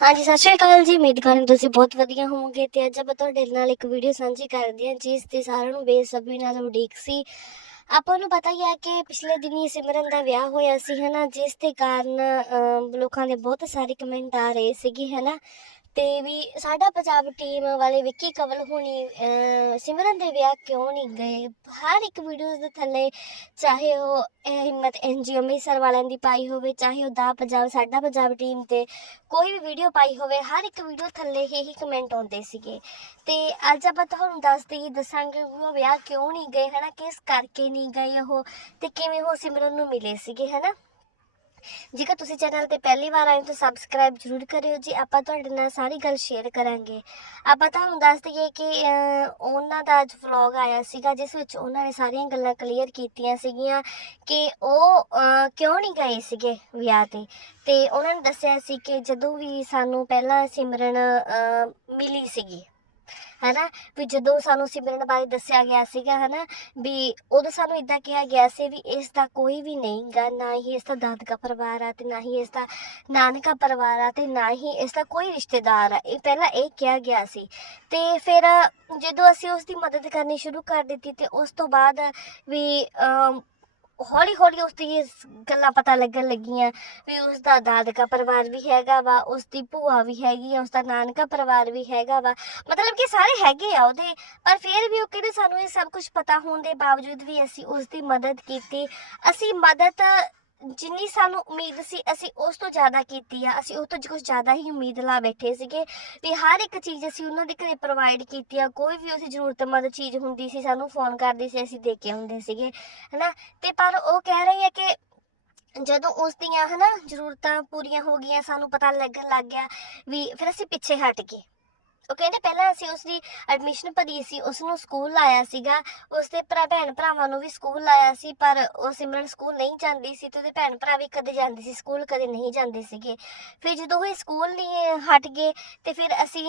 ਹਾਂਜੀ ਸਤਿ ਸ਼੍ਰੀ ਅਕਾਲ ਜੀ। ਉਮੀਦ ਕਰਾਂ ਤੁਸੀਂ ਬਹੁਤ ਵਧੀਆ ਹੋਵੋਗੇ ਤੇ ਅੱਜ ਆਪਾਂ ਤੁਹਾਡੇ ਨਾਲ ਇੱਕ ਵੀਡੀਓ ਸਾਂਝੀ ਕਰਦੇ ਹਾਂ ਜਿਸ ਤੇ ਸਾਰਿਆਂ ਨੂੰ ਬੇਸਬਰੀ ਨਾਲ ਉਡੀਕ ਸੀ। ਆਪਾਂ ਨੂੰ ਪਤਾ ਹੀ ਹੈ ਕਿ ਪਿਛਲੇ ਦਿਨੀ ਸਿਮਰਨ ਦਾ ਵਿਆਹ ਹੋਇਆ ਸੀ ਹਨਾ ਜਿਸ ਦੇ ਕਾਰਨ ਅਮ, ਲੋਕਾਂ ਦੇ ਬਹੁਤ ਸਾਰੇ ਕਮੈਂਟ ਆ ਰਹੇ ਸੀਗੇ ਹਨਾ। ਤੇ ਵੀ ਸਾਡਾ ਪੰਜਾਬ ਟੀਮ ਵਾਲੇ ਵਿੱਕੀ ਕਵਲ ਹੋਣੀ ਸਿਮਰਨ ਦੇ ਵਿਆਹ ਕਿਉਂ ਨਹੀਂ ਗਏ? ਹਰ ਇੱਕ ਵੀਡੀਓ ਦੇ ਥੱਲੇ ਚਾਹੇ ਉਹ ਇਹ ਹਿੰਮਤ ਐਨਜੀਓ ਅੰਮ੍ਰਿਤਸਰ ਵਾਲਿਆਂ ਦੀ ਪਾਈ ਹੋਵੇ, ਚਾਹੇ ਉਹ ਦਾ ਪੰਜਾਬ, ਸਾਡਾ ਪੰਜਾਬ ਟੀਮ ਤੇ ਕੋਈ ਵੀ ਵੀਡੀਓ ਪਾਈ ਹੋਵੇ, ਹਰ ਇੱਕ ਵੀਡੀਓ ਥੱਲੇ ਹੀ ਹੀ ਕਮੈਂਟ ਆਉਂਦੇ ਸੀਗੇ। ਤੇ ਅੱਜ ਆਪਾਂ ਤੁਹਾਨੂੰ ਦੱਸਦੇ ਹੀ ਦੱਸਾਂਗੇ ਵੀ ਉਹ ਵਿਆਹ ਕਿਉਂ ਨਹੀਂ ਗਏ, ਹਨਾ? ਕਿਸ ਕਰਕੇ ਨਹੀਂ ਗਏ ਉਹ? ਤੇ ਕਿਵੇਂ ਉਹ ਸਿਮਰਨ ਨੂੰ ਮਿਲੇ ਸੀਗੇ, ਹਨਾ? ਜੇਕਰ ਤੁਸੀਂ ਚੈਨਲ ਤੇ ਪਹਿਲੀ ਵਾਰ ਆਏ ਹੋ ਤਾਂ ਸਬਸਕ੍ਰਾਈਬ ਜ਼ਰੂਰ ਕਰਿਓ ਜੀ। ਆਪਾਂ ਤੁਹਾਡੇ ਨਾਲ ਸਾਰੀ ਗੱਲ ਸ਼ੇਅਰ ਕਰਾਂਗੇ। ਆਪਾਂ ਤੁਹਾਨੂੰ ਦੱਸ ਦਈਏ ਕਿ ਉਹਨਾਂ ਦਾ ਅੱਜ ਵਲੌਗ ਆਇਆ ਸੀਗਾ, ਜਿਸ ਵਿੱਚ ਉਹਨਾਂ ਨੇ ਸਾਰੀਆਂ ਗੱਲਾਂ ਕਲੀਅਰ ਕੀਤੀਆਂ ਸੀਗੀਆਂ ਕਿ ਉਹ ਕਿਉਂ ਨਹੀਂ ਗਏ ਸੀਗੇ ਵਿਆਹ ਤੇ? ਤੇ ਉਹਨਾਂ ਨੇ ਦੱਸਿਆ ਸੀ ਕਿ ਜਦੋਂ ਵੀ ਸਾਨੂੰ ਪਹਿਲਾਂ ਸਿਮਰਨ ਮਿਲੀ ਸੀਗੀ ਹਨਾ, ਵੀ ਜਦੋਂ ਸਾਨੂੰ ਸਿਮਰਨ ਬਾਰੇ ਦੱਸਿਆ ਗਿਆ ਸੀਗਾ ਹਨਾ, ਵੀ ਉਦੋਂ ਸਾਨੂੰ ਇਦਾਂ ਕਿਹਾ ਗਿਆ ਸੀ ਵੀ ਇਸ ਦਾ ਕੋਈ ਵੀ ਨਹੀਂਗਾ ਨਾ ਹੀ ਇਸ ਦਾ ਦਾਦਕਾ ਪਰਿਵਾਰ ਆ ਤੇ ਨਾ ਹੀ ਇਸ ਦਾ ਨਾਨਕਾ ਪਰਿਵਾਰ ਆ ਤੇ ਨਾ ਹੀ ਇਸ ਦਾ ਕੋਈ ਰਿਸ਼ਤੇਦਾਰ ਆ। ਇਹ ਪਹਿਲਾਂ ਇਹ ਕਿਹਾ ਗਿਆ ਸੀ। ਤੇ ਫਿਰ ਜਦੋਂ ਅਸੀਂ ਉਸ ਦੀ ਮਦਦ ਕਰਨੀ ਸ਼ੁਰੂ ਕਰ ਦਿੱਤੀ ਤੇ ਉਸ ਤੋਂ ਬਾਅਦ ਵੀ ਹੌਲੀ ਹੌਲੀ ਉਸ ਦੀ ਗੱਲਾਂ ਪਤਾ ਲੱਗਣ ਲੱਗੀਆਂ ਵੀ ਉਸ ਦਾ ਦਾਦਕਾ ਪਰਿਵਾਰ ਵੀ ਹੈਗਾ ਵਾ, ਉਸ ਦੀ ਭੂਆ ਵੀ ਹੈਗੀ ਆ, ਉਸ ਦਾ ਨਾਨਕਾ ਪਰਿਵਾਰ ਵੀ ਹੈਗਾ ਵਾ। ਮਤਲਬ ਕਿ ਸਾਰੇ ਹੈਗੇ ਆ ਉਹਦੇ, ਪਰ ਫਿਰ ਵੀ ਉਹ ਕਹਿੰਦੇ ਸਾਨੂੰ ਇਹ ਸਭ ਕੁਝ ਪਤਾ ਹੋਣ ਦੇ ਬਾਵਜੂਦ ਵੀ ਅਸੀਂ ਉਸ ਦੀ ਮਦਦ ਕੀਤੀ। ਅਸੀਂ ਮਦਦ ਜਿੰਨੀ ਸਾਨੂੰ ਉਮੀਦ ਸੀ, ਅਸੀਂ ਉਸ ਤੋਂ ਜ਼ਿਆਦਾ ਕੀਤੀ ਆ, ਅਸੀਂ ਉਸ ਤੋਂ ਕੁਝ ਜ਼ਿਆਦਾ ਹੀ ਉਮੀਦ ਲਾ ਬੈਠੇ ਸੀਗੇ ਵੀ ਹਰ ਇੱਕ ਚੀਜ਼ ਅਸੀਂ ਉਹਨਾਂ ਦੇ ਘਰੇ ਪ੍ਰੋਵਾਈਡ ਕੀਤੀ ਆ, ਕੋਈ ਵੀ ਉਸੇ ਜ਼ਰੂਰਤਮੰਦ ਚੀਜ਼ ਹੁੰਦੀ ਸੀ, ਸਾਨੂੰ ਫੋਨ ਕਰਦੀ ਸੀ, ਅਸੀਂ ਦੇ ਕੇ ਹੁੰਦੇ ਸੀਗੇ, ਹਨਾ? ਤੇ ਪਰ ਉਹ ਕਹਿ ਰਹੀ ਹੈ ਕਿ ਜਦੋਂ ਉਸ ਦੀਆਂ, ਹਨਾ, ਜ਼ਰੂਰਤਾਂ ਪੂਰੀਆਂ ਹੋ ਗਈਆਂ, ਸਾਨੂੰ ਪਤਾ ਲੱਗਣ ਲੱਗ ਗਿਆ ਵੀ ਫਿਰ ਅਸੀਂ ਪਿੱਛੇ ਹਟ ਗਏ। ਉਹ ਕਹਿੰਦੇ ਪਹਿਲਾਂ ਅਸੀਂ ਉਸ ਦੀ ਐਡਮਿਸ਼ਨ ਭਰੀ ਸੀ ਉਸ ਨੂੰ ਸਕੂਲ ਲਾਇਆ ਸੀਗਾ। ਉਸ ਦੇ ਭਰਾ, ਭੈਣ ਭਰਾਵਾਂ ਨੂੰ ਵੀ ਸਕੂਲ ਲਾਇਆ ਸੀ, ਪਰ ਉਹ ਸਿਮਰਨ ਸਕੂਲ ਨਹੀਂ ਜਾਂਦੀ ਸੀ ਤੇ ਉਹਦੇ ਭੈਣ ਭਰਾ ਵੀ ਕਦੇ ਜਾਂਦੇ ਸੀ ਸਕੂਲ ਕਦੇ ਨਹੀਂ ਜਾਂਦੇ ਸੀਗੇ। ਫਿਰ ਜਦੋਂ ਉਹ ਸਕੂਲ ਨਹੀਂ ਹਟ ਗਏ ਤੇ ਫਿਰ ਅਸੀਂ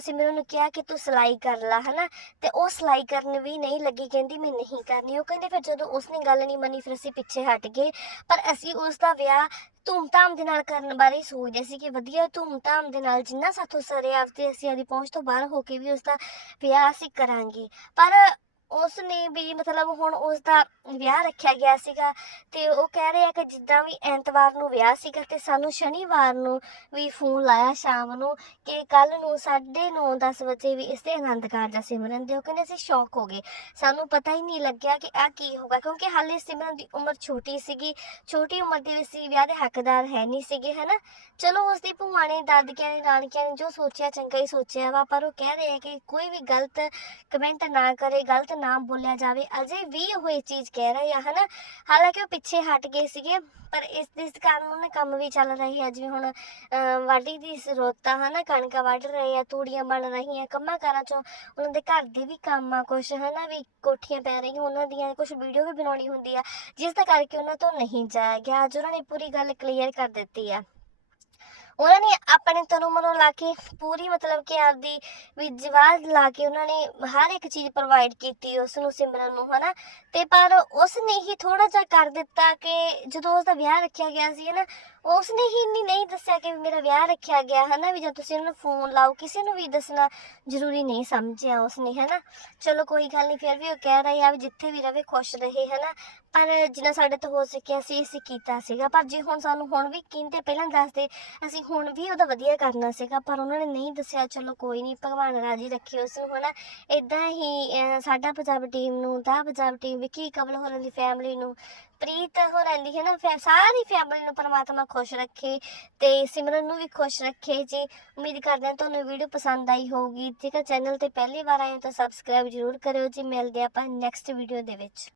ਸਿਮਰਨ ਨੂੰ ਕਿਹਾ ਕਿ ਤੂੰ ਸਿਲਾਈ ਕਰ ਲੈ, ਹਨਾ? ਤੇ ਉਹ ਸਿਲਾਈ ਕਰਨ ਵੀ ਨਹੀਂ ਲੱਗੀ, ਕਹਿੰਦੀ ਮੈਂ ਨਹੀਂ ਕਰਨੀ। ਉਹ ਕਹਿੰਦੇ ਫਿਰ ਜਦੋਂ ਉਸ ਨੇ ਗੱਲ ਨਹੀਂ ਮੰਨੀ, ਫਿਰ ਅਸੀਂ ਪਿੱਛੇ ਹਟ ਗਏ। ਪਰ ਅਸੀਂ ਉਸ ਦਾ ਵਿਆਹ ਧੂਮਧਾਮ ਦੇ ਨਾਲ ਕਰਨ ਬਾਰੇ ਸੋਚਦੇ ਸੀ ਕਿ ਵਧੀਆ ਧੂਮਧਾਮ ਦੇ ਨਾਲ ਜਿੰਨਾ ਸਾਥੋਂ ਸਰਿਆ ਆਪਦੇ ਅਸੀਂ ਆਦੀ ਪਹੁੰਚ ਤੋਂ ਬਾਹਰ ਹੋ ਕੇ ਵੀ ਉਸ ਦਾ ਵਿਆਹ ਅਸੀਂ ਕਰਾਂਗੇ। ਪਰ ਉਸ ਨੇ ਵੀ ਮਤਲਬ ਹੁਣ ਉਸ ਦਾ ਵਿਆਹ ਰੱਖਿਆ ਗਿਆ ਸੀਗਾ ਤੇ ਉਹ ਕਹਿ ਰਿਹਾ ਕਿ ਜਿੱਦਾਂ ਵੀ ਐਤਵਾਰ ਨੂੰ ਵਿਆਹ ਸੀਗਾ ਤੇ ਸਾਨੂੰ ਸ਼ਨੀਵਾਰ ਨੂੰ ਵੀ ਫੋਨ ਲਾਇਆ ਸ਼ਾਮ ਨੂੰ ਕਿ ਕੱਲ ਨੂੰ 9:30 10 ਵਜੇ ਵੀ ਇਸ ਦੇ ਆਨੰਦ ਕਾਰਜ ਸਿਮਰਨ ਦੇ। ਉਹ ਕਹਿੰਦੇ ਅਸੀਂ ਸ਼ੌਕ ਹੋ ਗਏ। ਸਾਨੂੰ ਪਤਾ ਹੀ ਨਹੀਂ ਲੱਗਿਆ ਕਿ ਆ ਕੀ ਹੋਗਾ ਕਿਉਂਕਿ ਹਾਲੇ ਸਿਮਰਨ ਦੀ ਉਮਰ ਛੋਟੀ ਸੀਗੀ। ਛੋਟੀ ਉਮਰ ਦੇ ਵਿੱਚ ਸੀ ਵਿਆਹ ਦੇ ਹੱਕਦਾਰ ਹੈ ਨਹੀਂ ਸੀਗੇ, ਹਨਾ? ਚਲੋ ਉਸ ਦੀ ਭੂਆ ਨੇ, ਦਾਦਕਿਆਂ ਨੇ, ਨਾਨਕਿਆਂ ਨੇ ਜੋ ਸੋਚਿਆ, ਚੰਗਾ ਹੀ ਸੋਚਿਆ ਵਾ, ਪਰ ਉਹ ਕਹਿ ਰਹੇ ਆ ਕਿ ਕੋਈ ਵੀ ਗਲਤ ਕਮੈਂਟ ਨਾ ਕਰੇ, ਗਲਤ ਨਾ ਬੋਲਿਆ ਜਾਵੇ, ਅਜੇ ਵੀ ਉਹ ਇਹ ਚੀਜ਼ ਕਹਿ ਰਹੇ ਆ ਹਨਾ। ਹਾਲਾਂਕਿ ਉਹ ਪਿੱਛੇ ਹਟ ਗਏ ਸੀਗੇ, ਪਰ ਇਸ ਇਸ ਕਾਰਨ ਉਹਨਾਂ ਕੰਮ ਵੀ ਚੱਲ ਰਹੀ ਹੈ ਜਿਵੇਂ ਹੁਣ ਵਾਢੀ ਦੀ ਸਰੋਤਾ ਹਨਾ, ਕਣਕਾਂ ਵੱਢ ਰਹੇ ਆ, ਤੂੜੀਆਂ ਬਣ ਰਹੀਆਂ, ਕੰਮਾਂ ਕਾਰਾਂ ਚੋਂ ਉਹਨਾਂ ਦੇ ਘਰ ਦੇ ਵੀ ਕੰਮ ਆ ਕੁਛ ਹਨਾ, ਵੀ ਕੋਠੀਆਂ ਪੈ ਰਹੀਆਂ, ਉਹਨਾਂ ਦੀਆਂ ਕੁਝ ਵੀਡੀਓ ਵੀ ਬਣਾਉਣੀ ਹੁੰਦੀ ਆ, ਜਿਸ ਦਾ ਕਰਕੇ ਉਹਨਾਂ ਤੋਂ ਨਹੀਂ ਜਾਇਆ ਗਿਆ। ਅੱਜ ਉਹਨਾਂ ਨੇ ਪੂਰੀ ਗੱਲ ਕਲੀਅਰ ਕਰ ਦਿੱਤੀ ਆ। ਉਹਨਾਂ ਨੇ ਆਪਣੇ ਤਨੋਂ ਮਨੋਂ ਲਾ ਕੇ ਪੂਰੀ ਮਤਲਬ ਕਿ ਆਪਦੀ ਵੀ ਜਵਾਬ ਲਾ ਕੇ ਉਹਨਾਂ ਨੇ ਹਰ ਇੱਕ ਚੀਜ਼ ਪ੍ਰੋਵਾਈਡ ਕੀਤੀ ਉਸ ਨੂੰ ਸਿਮਰਨ ਨੂੰ, ਹਨਾ? ਤੇ ਪਰ ਉਸ ਨੇ ਹੀ ਥੋੜਾ ਜਿਹਾ ਕਰ ਦਿੱਤਾ ਕਿ ਜਦੋਂ ਉਸ ਦਾ ਵਿਆਹ ਰੱਖਿਆ ਗਿਆ ਸੀ, ਹਨਾ ਉਸ ਨੇ ਹੀ ਇੰਨੀ ਨਹੀਂ ਦੱਸਿਆ ਕਿ ਵੀ ਮੇਰਾ ਵਿਆਹ ਰੱਖਿਆ ਗਿਆ, ਹਨਾ, ਵੀ ਜਦ ਤੁਸੀਂ ਉਹਨੂੰ ਫੋਨ ਲਾਓ, ਕਿਸੇ ਨੂੰ ਵੀ ਦੱਸਣਾ ਜ਼ਰੂਰੀ ਨਹੀਂ ਸਮਝਿਆ ਉਸਨੇ, ਹਨਾ? ਚਲੋ, ਕੋਈ ਗੱਲ ਨਹੀਂ, ਫਿਰ ਵੀ ਉਹ ਕਹਿ ਰਹੀ ਆ ਵੀ ਜਿੱਥੇ ਵੀ ਰਵੇ ਖੁਸ਼ ਰਹੇ, ਹਨਾ? ਪਰ ਜਿੰਨਾ ਸਾਡੇ ਤੋਂ ਹੋ ਸਕਿਆ ਸੀ, ਅਸੀਂ ਕੀਤਾ ਸੀਗਾ। ਪਰ ਜੇ ਹੁਣ ਸਾਨੂੰ ਹੁਣ ਵੀ ਕਹਿੰਦੇ ਪਹਿਲਾਂ ਦੱਸਦੇ, ਅਸੀਂ ਹੁਣ ਵੀ ਉਹਦਾ ਵਧੀਆ ਕਰਨਾ ਸੀਗਾ, ਪਰ ਉਹਨਾਂ ਨੇ ਨਹੀਂ ਦੱਸਿਆ, ਚਲੋ ਕੋਈ ਨਹੀਂ, ਭਗਵਾਨ ਰਾਜੀ ਰੱਖੇ ਉਸ ਨੂੰ, ਹਨਾ। ਇਦਾਂ ਹੀ ਸਾਡਾ ਪੰਜਾਬ ਟੀਮ ਨੂੰ ਤਾਂ ਪੰਜਾਬ ਟੀਮ ਵਿੱਕੀ ਕਮਲ ਹੋਰਾਂ ਦੀ ਫੈਮਿਲੀ ਨੂੰ, ਪ੍ਰੀਤ ਹੋ ਰਹਿੰਦੀ ਹੈ ਨਾ ਫੈ- ਸਾਰੀ ਫੈਮਿਲੀ ਨੂੰ ਪਰਮਾਤਮਾ ਖੁਸ਼ ਰੱਖੇ ਤੇ ਸਿਮਰਨ ਨੂੰ ਵੀ ਖੁਸ਼ ਰੱਖੇ। ਜੀ ਉਮੀਦ ਕਰਦੇ ਹਾਂ ਤੁਹਾਨੂੰ ਵੀਡੀਓ ਪਸੰਦ ਆਈ ਹੋਊਗੀ ਜੇਕਰ ਚੈਨਲ ਤੇ ਪਹਿਲੀ ਵਾਰ ਆਏ ਹੋ ਤਾਂ ਸਬਸਕ੍ਰਾਈਬ ਜ਼ਰੂਰ ਕਰਿਓ ਜੀ। ਮਿਲਦੇ ਆਪਾਂ ਨੈਕਸਟ ਵੀਡੀਓ ਦੇ ਵਿੱਚ।